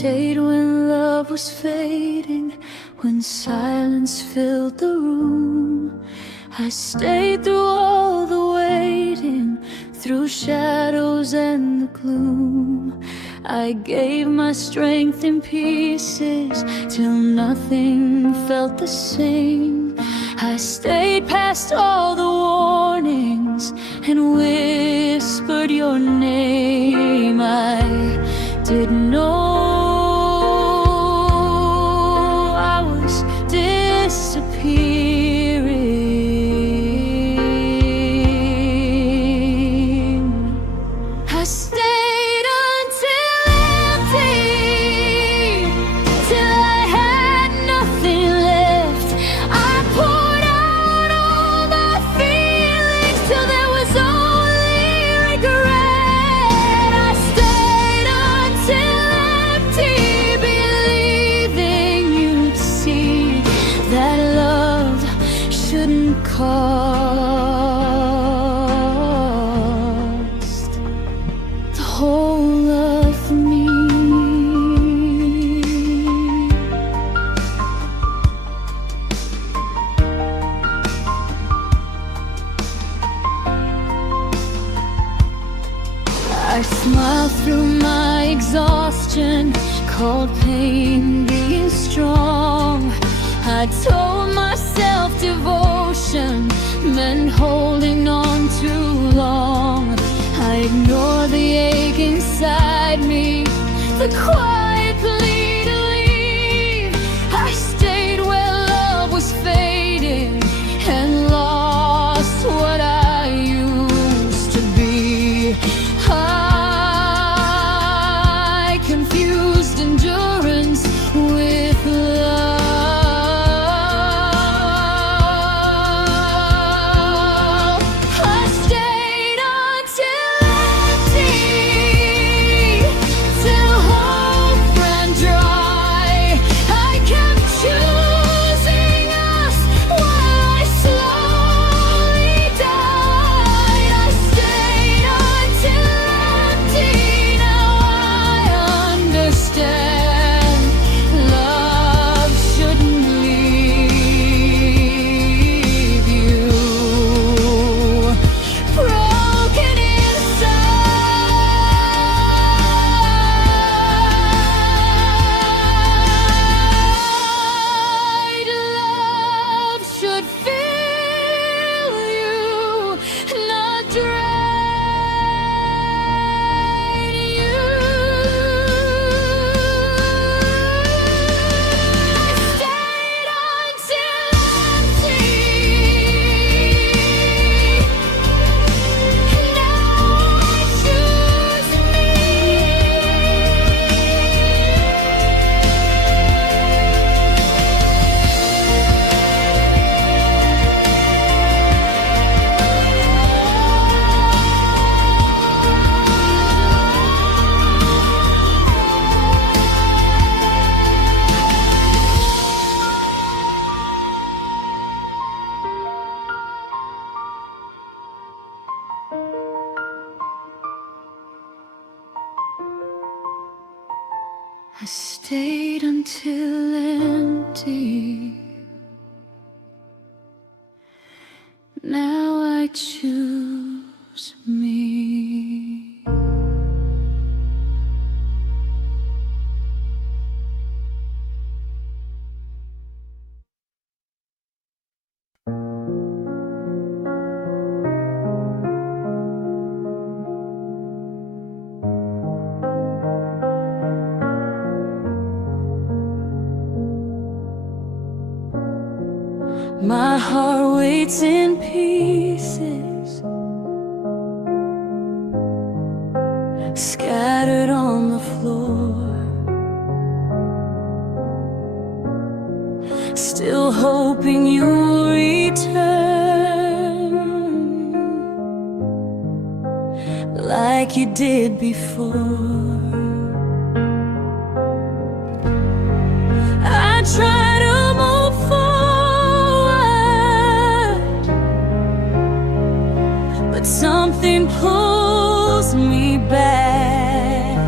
stayed when love was fading, when silence filled the room. I stayed through all the waiting, through shadows and the gloom. I gave my strength in pieces till nothing felt the same. I stayed past all the warnings and whispered your name. I didn't know I was disappearing. I stayed until empty, till I had nothing left. I poured out all my feelings till there was only regret. I stayed until empty, believing you'd see that love shouldn't cost the whole of me. I smiled through my exhaustion, called pain being strong. I told myself devotion meant holding on too long. I ignored the ache inside me, the quiet plea to leave. I stayed where love was fading and lost what I used to be. I confused endurance with love. I stayed until empty, till hope ran dry. I kept choosing us while I slowly died. I stayed until empty. Now I understand love shouldn't leave you broken inside. Love should fill you, not drain you. Stayed until empty. Now I choose me. I stayed until empty. Now I choose me. My heart waits in pieces, scattered on the floor, still hoping you'll return like you did before. I try to move forward, but something pulls me back.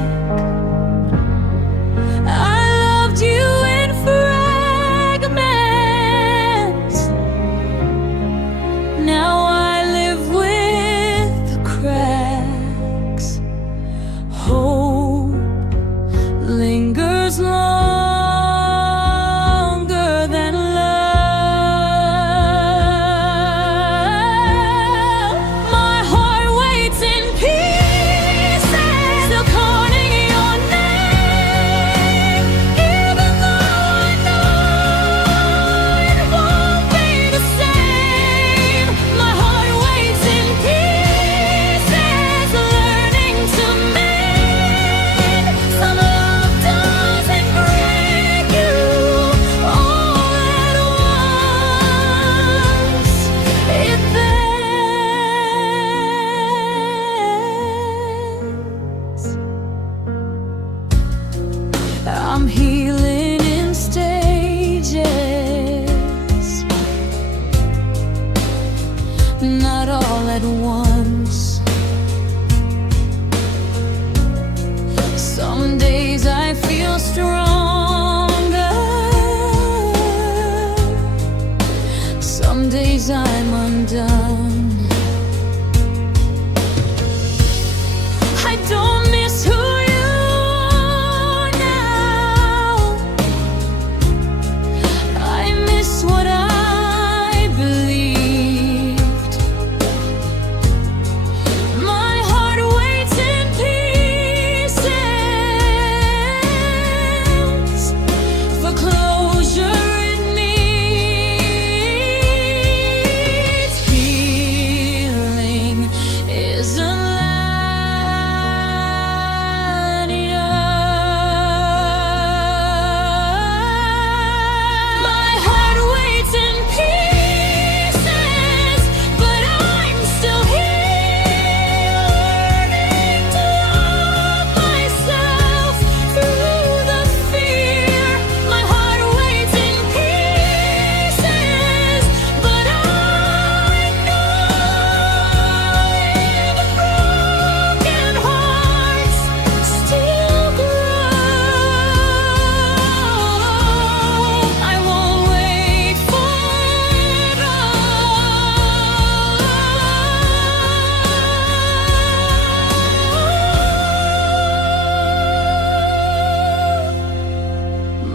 I'm healing in stages, not all at once. Some days I feel stronger, some days I'm undone. I don't miss who you are now, I miss what I believed. My heart waits in pieces for closure it needs. Healing isn't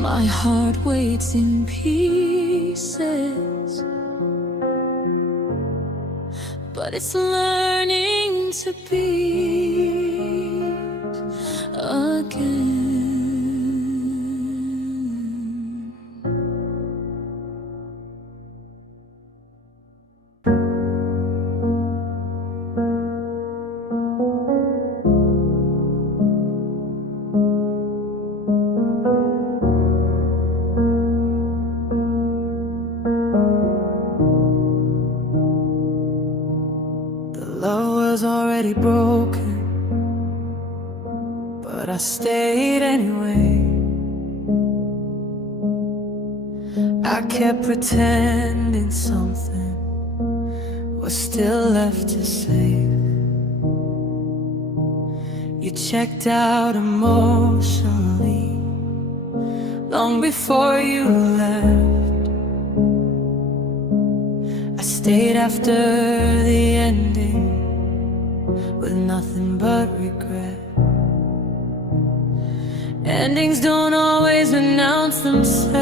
my heart waits in pieces, but it's learning to beat again. Love was already broken, but I stayed anyway. I kept pretending something was still left to say. You checked out emotionally long before you left. I stayed after the ending with nothing but regret. Endings don't always announce themselves.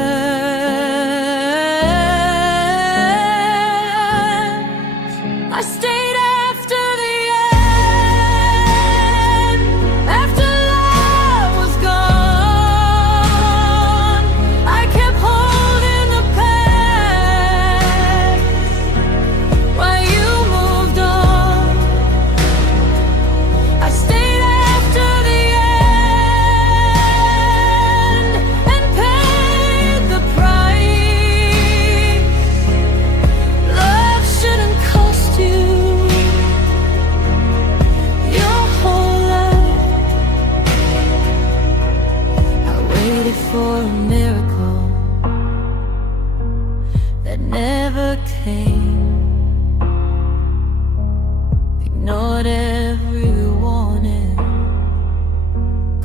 I stayed after the end, after love was gone. I kept holding the past while you moved on. I stayed after the end and paid the price. Love shouldn't cost you your whole life. I waited for a miracle that never came. Ignored every warning,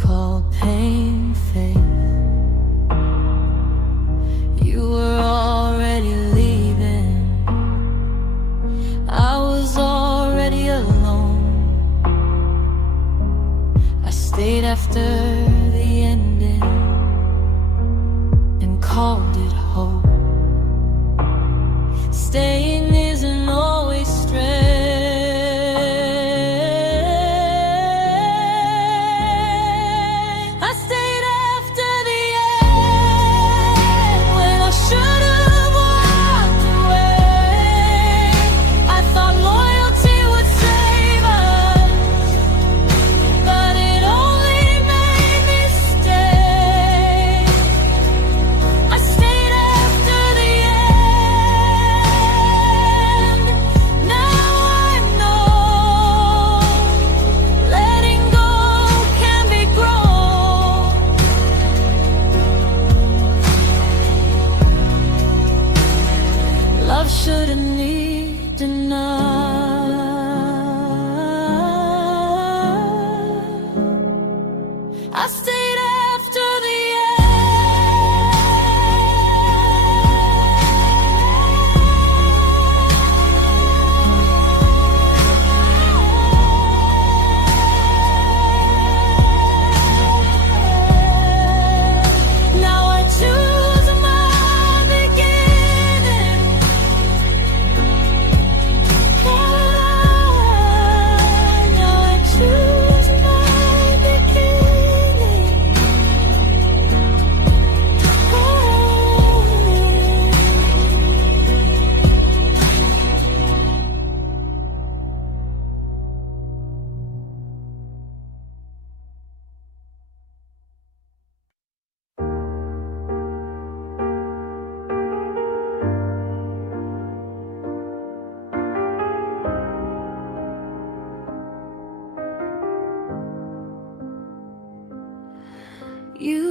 called pain faith. You were already leaving, I was already alone. I stayed after the ending and called it hope. Staying isn't always strength. I stayed after the end when I should have walked away. I thought loyalty would save us, but it only made me stay. I stayed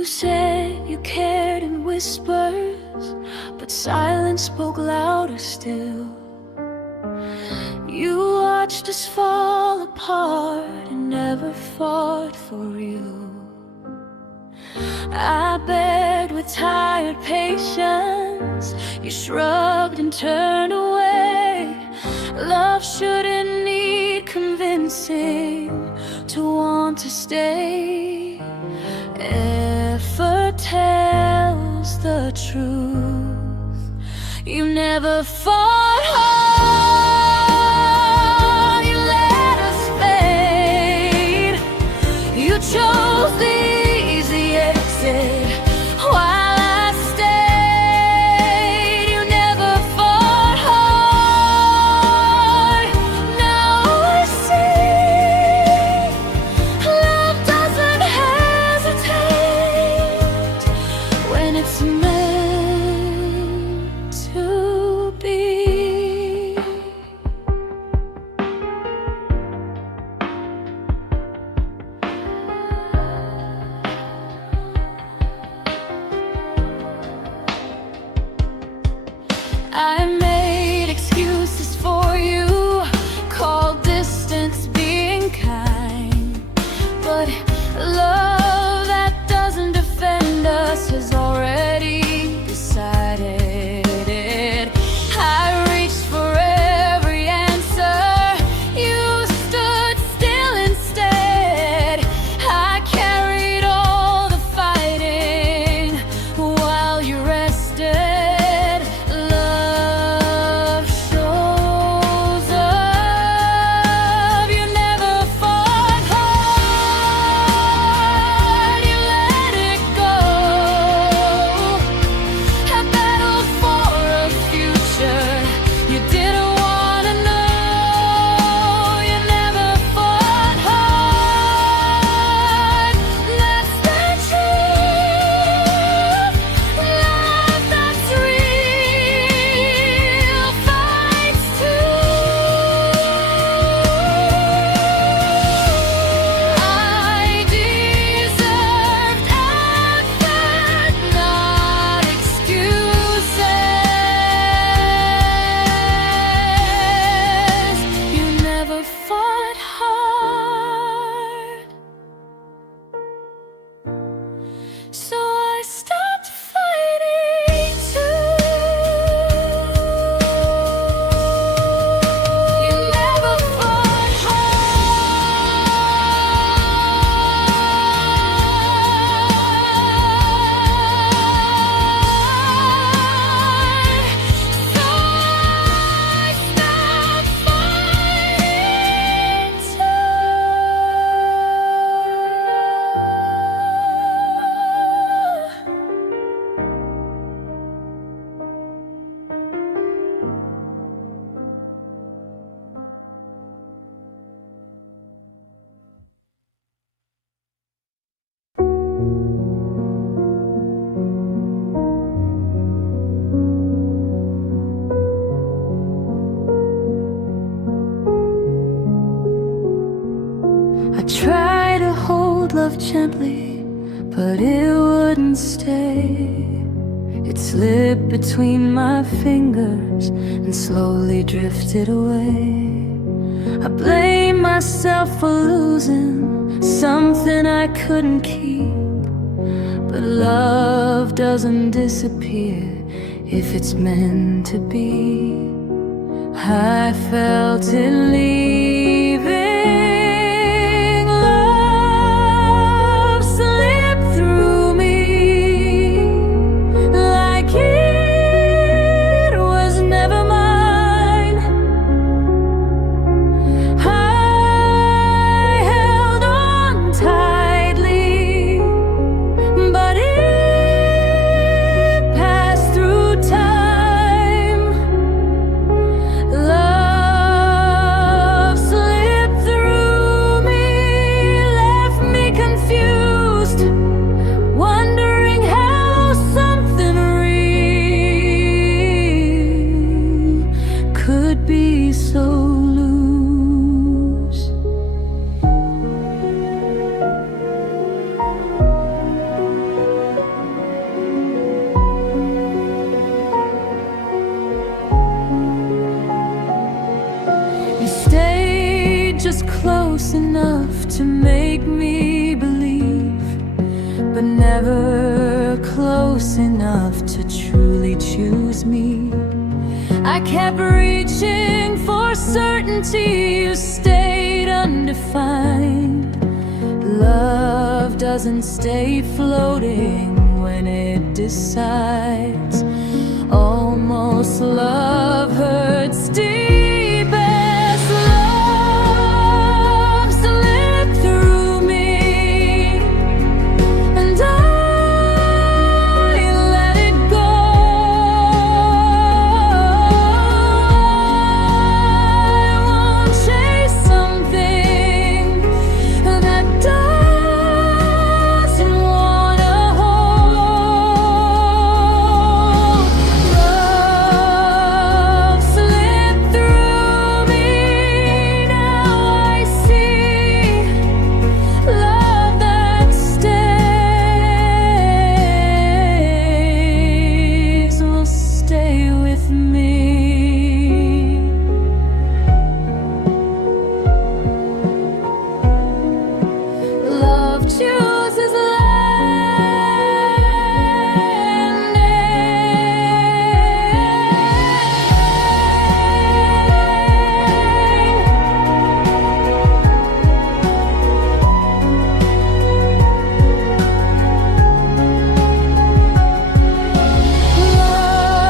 You said you cared in whispers, but silence spoke louder still. You watched us fall apart and never fought for you. I begged with tired patience, you shrugged and turned away. Love shouldn't need convincing to want to stay. Effort tells the truth. You never fought hard, you let us fade. You chose the easy exit while I stayed. You never fought hard. Now I see love doesn't hesitate when it's meant to be. I made excuses for you, called distance being kind, but love that doesn't defend us has already decided it. I reached for every answer, you stood still instead. I carried all the fighting while you rested. So I stopped fighting too. You never fought hard. So I stopped fighting too. I tried to hold love gently, but it wouldn't stay. It slipped between my fingers and slowly drifted away. I blame myself for losing something I couldn't keep. But love doesn't disappear if it's meant to be. I felt it leaving. Love slipped through me like it was never mine. I held on tightly, but it passed through time. Love close enough to truly choose me. I kept reaching for certainty, you stayed undefined. Love doesn't stay floating when it decides. Almost love hurts deepest. Love slipped through me, and I let it go. I won't chase something that doesn't wanna hold. Love slipped through me, now I see. Love that stays will stay with me. Love chooses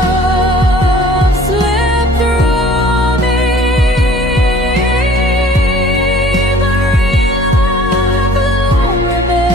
Love slipped through me, but real love will remain.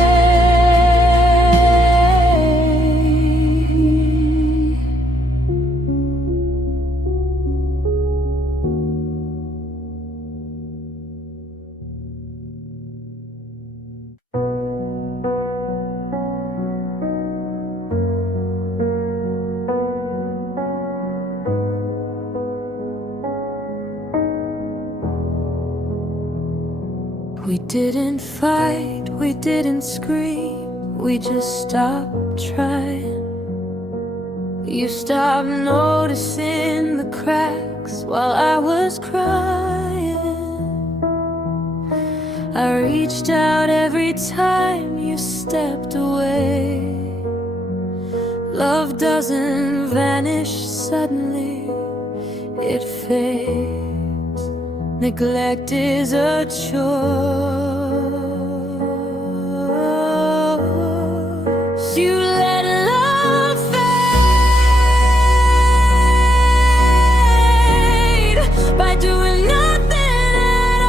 We didn't fight, we didn't scream, we just stopped trying. You stopped noticing the cracks while I was crying. I reached out every time you stepped away. Love doesn't vanish suddenly, it fades. Neglect is a choice. You let love fade by doing nothing at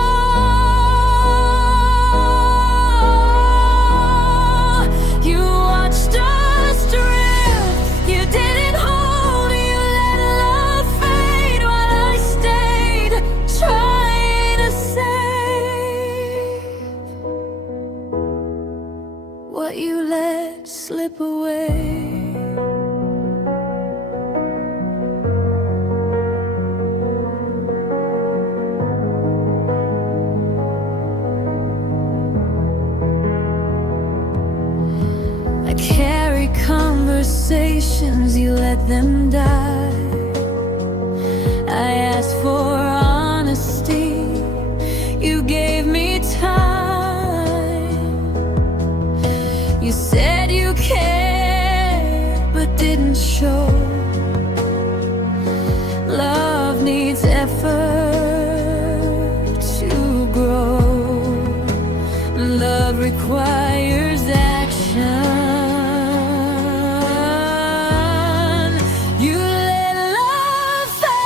all. You watched us drift, you didn't hold. You let love fade while I stayed, trying to save what you let slip away. I carry conversations, you let them die. I asked for honesty, you gave me time. You said you cared, but didn't show. Love needs effort to grow. Love requires action. You let love fade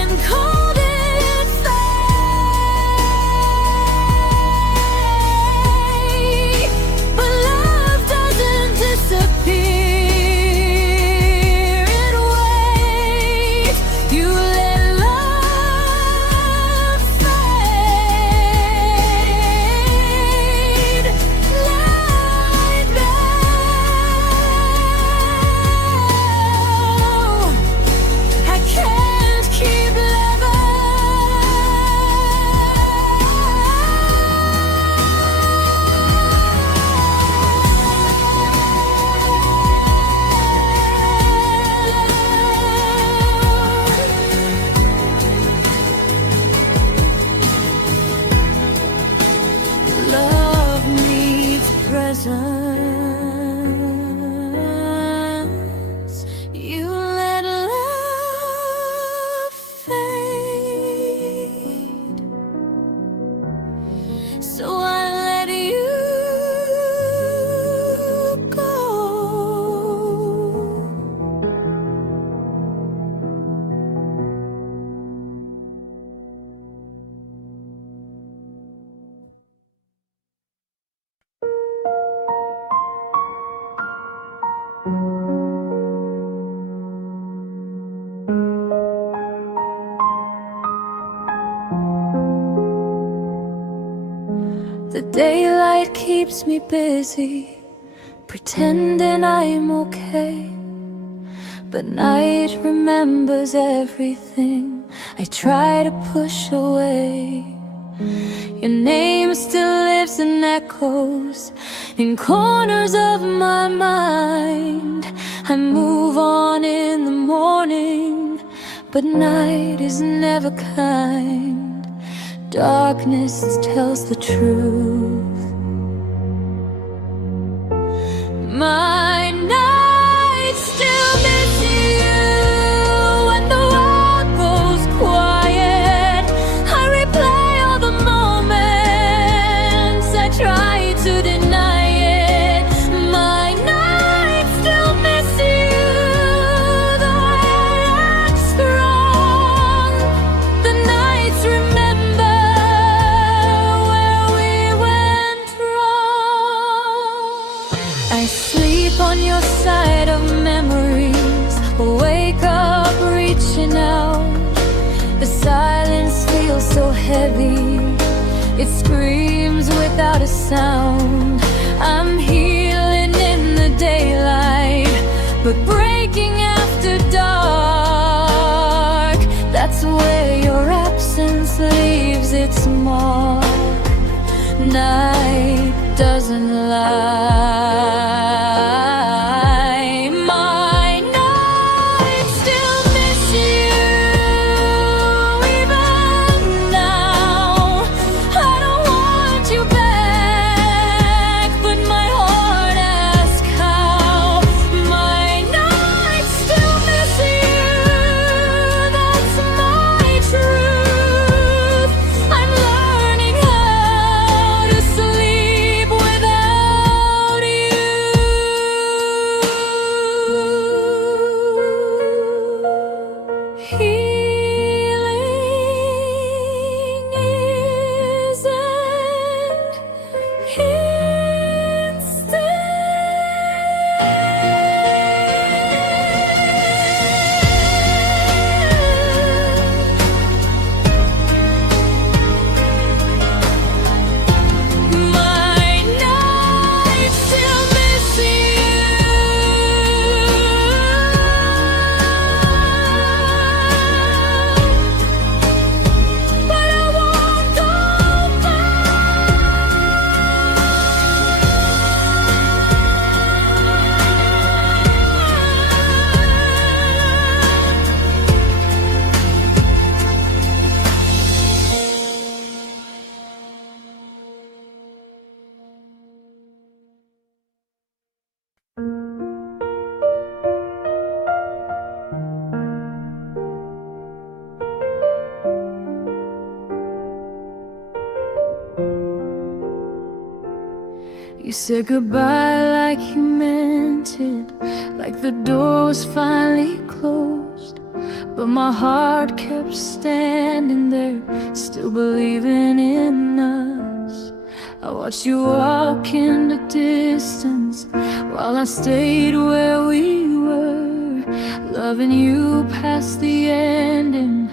and called it fate. The daylight keeps me busy, pretending I'm okay, but night remembers everything I try to push away. Your name still lives and echoes in corners of my mind. I move on in the morning, but night is never kind. Darkness tells the truth. My nights still miss you when the world goes quiet. I replay all the moments I try to deny it. My nights still miss you, though I act strong. The nights remember where we went wrong. I sleep on your side of memories, wake up reaching out. The silence feels so heavy, it screams without a sound. I'm healing in the daylight, but breaking after dark. That's where your absence leaves its mark. Night doesn't lie. My nights still miss you, even now. I don't want you back, but my heart asks how. My nights still miss you, that's my truth. I'm learning how to sleep without you. Healing isn't My nights still miss you, but I won't go You said goodbye like you meant it, like the door was finally closed. But my heart kept standing there, still believing in us. I watched you walk in the distance while I stayed where we were, loving you past the ending,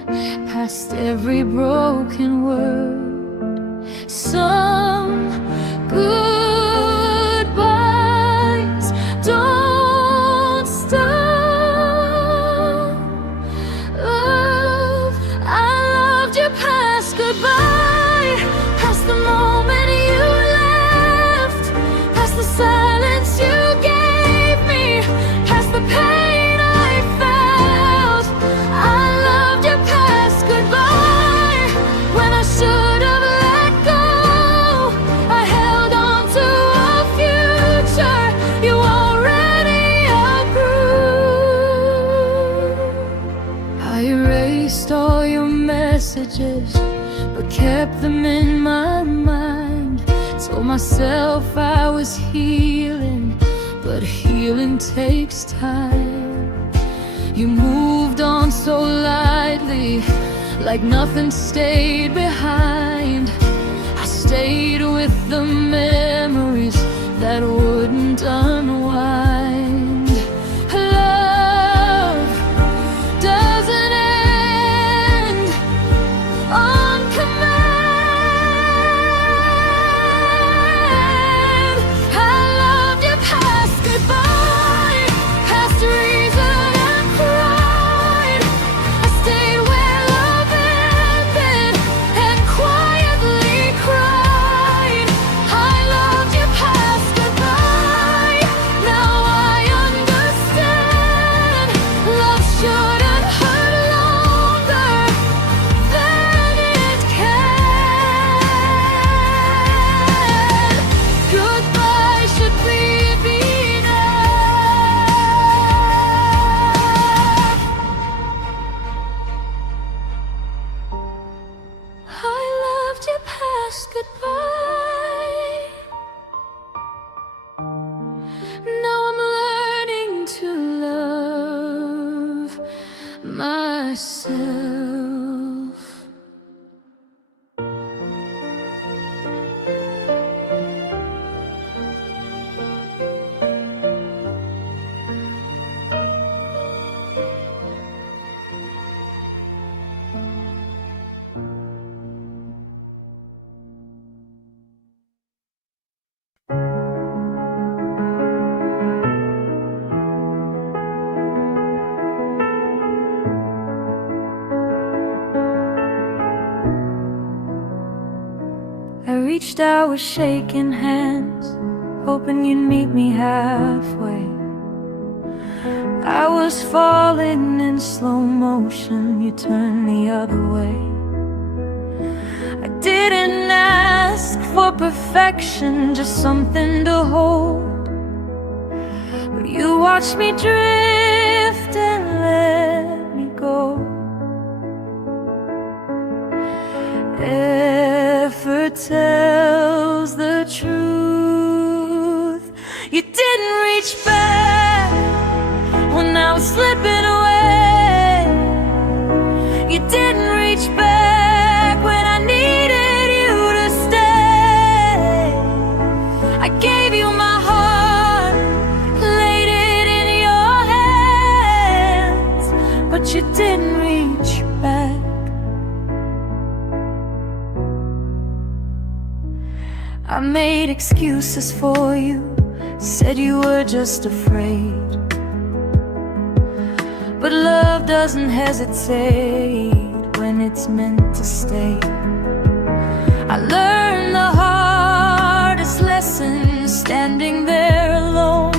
past every broken word. Some goodbyes don't stop. Love, I loved you past goodbye, past the moment you left, past the silence you gave me, past the pain I felt. I loved you past goodbye, when I should have let go. I held on to a future you already approved. I erased all your messages, but kept them in my mind. Told myself I was healing, but healing takes time. You moved on so lightly, like nothing stayed behind. I stayed with the memories that wouldn't unwind. Love doesn't end on command. should be enough. I loved you past goodbye. Now I'm learning to love myself. I reached out with shaking hands, hoping you'd meet me halfway. I was falling in slow motion, you turned the other way. I didn't ask for perfection, just something to hold. But you watched me drift and let me go. Effort tells the truth. You didn't reach back when I was slipping away. You didn't reach back when I needed you to stay. I gave you my heart, laid it in your hands, but you didn't reach back. I made excuses for you, said you were just afraid. But love doesn't hesitate when it's meant to stay. I learned the hardest lesson standing there alone,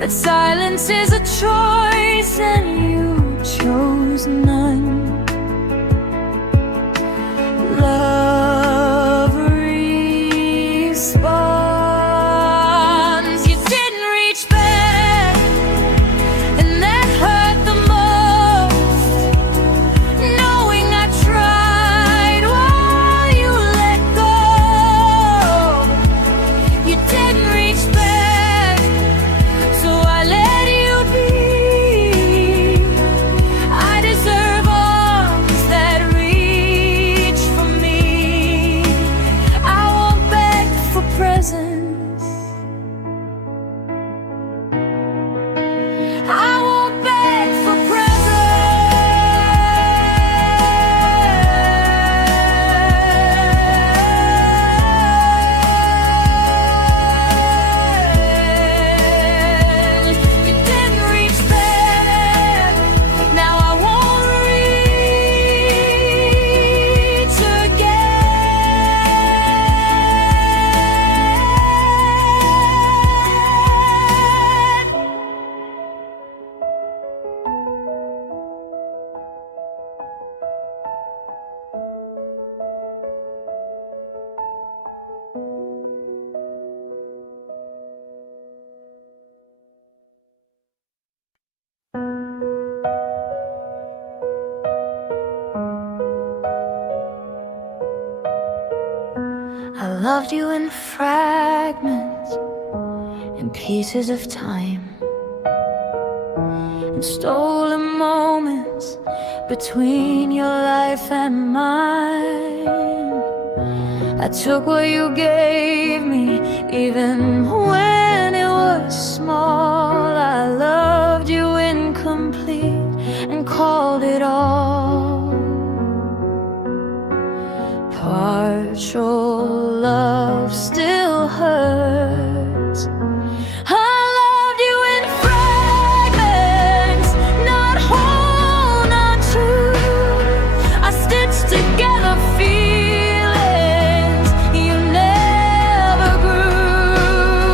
that silence is a choice and you chose none. Love responds. You didn't reach back, and that hurt the most, knowing I tried while you let go. You didn't reach back, so I let you be. I deserve arms that reach for me. I won't beg for presents, I won't beg for presents. You didn't reach back, now I won't reach again. I loved you in fragments, in pieces of time, in stolen moments between your life and mine. I took what you gave me, even when it was small. I loved you incomplete and called it all partial. Love still hurts. I loved you in fragments, not whole, not true. I stitched together feelings you never grew.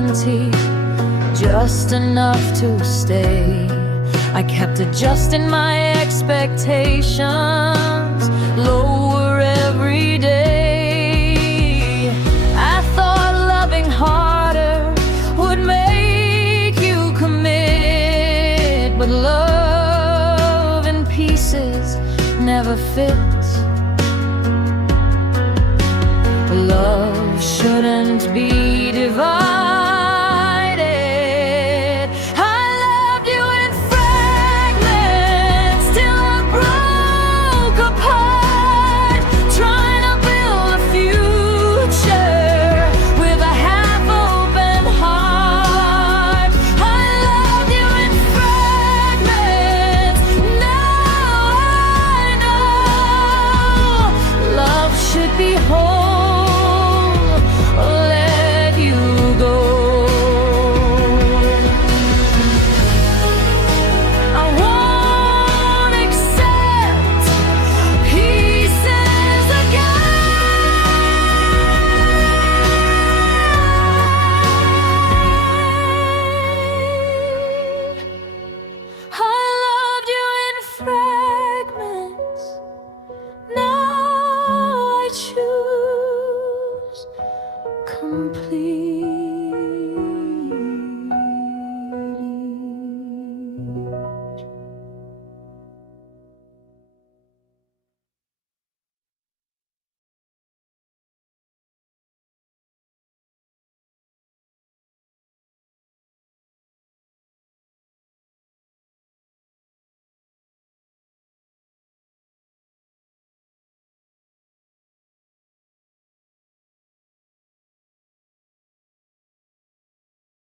certainty, just enough to stay. I kept adjusting my expectations, lower every day. I thought loving harder would make you commit, but love in pieces never fit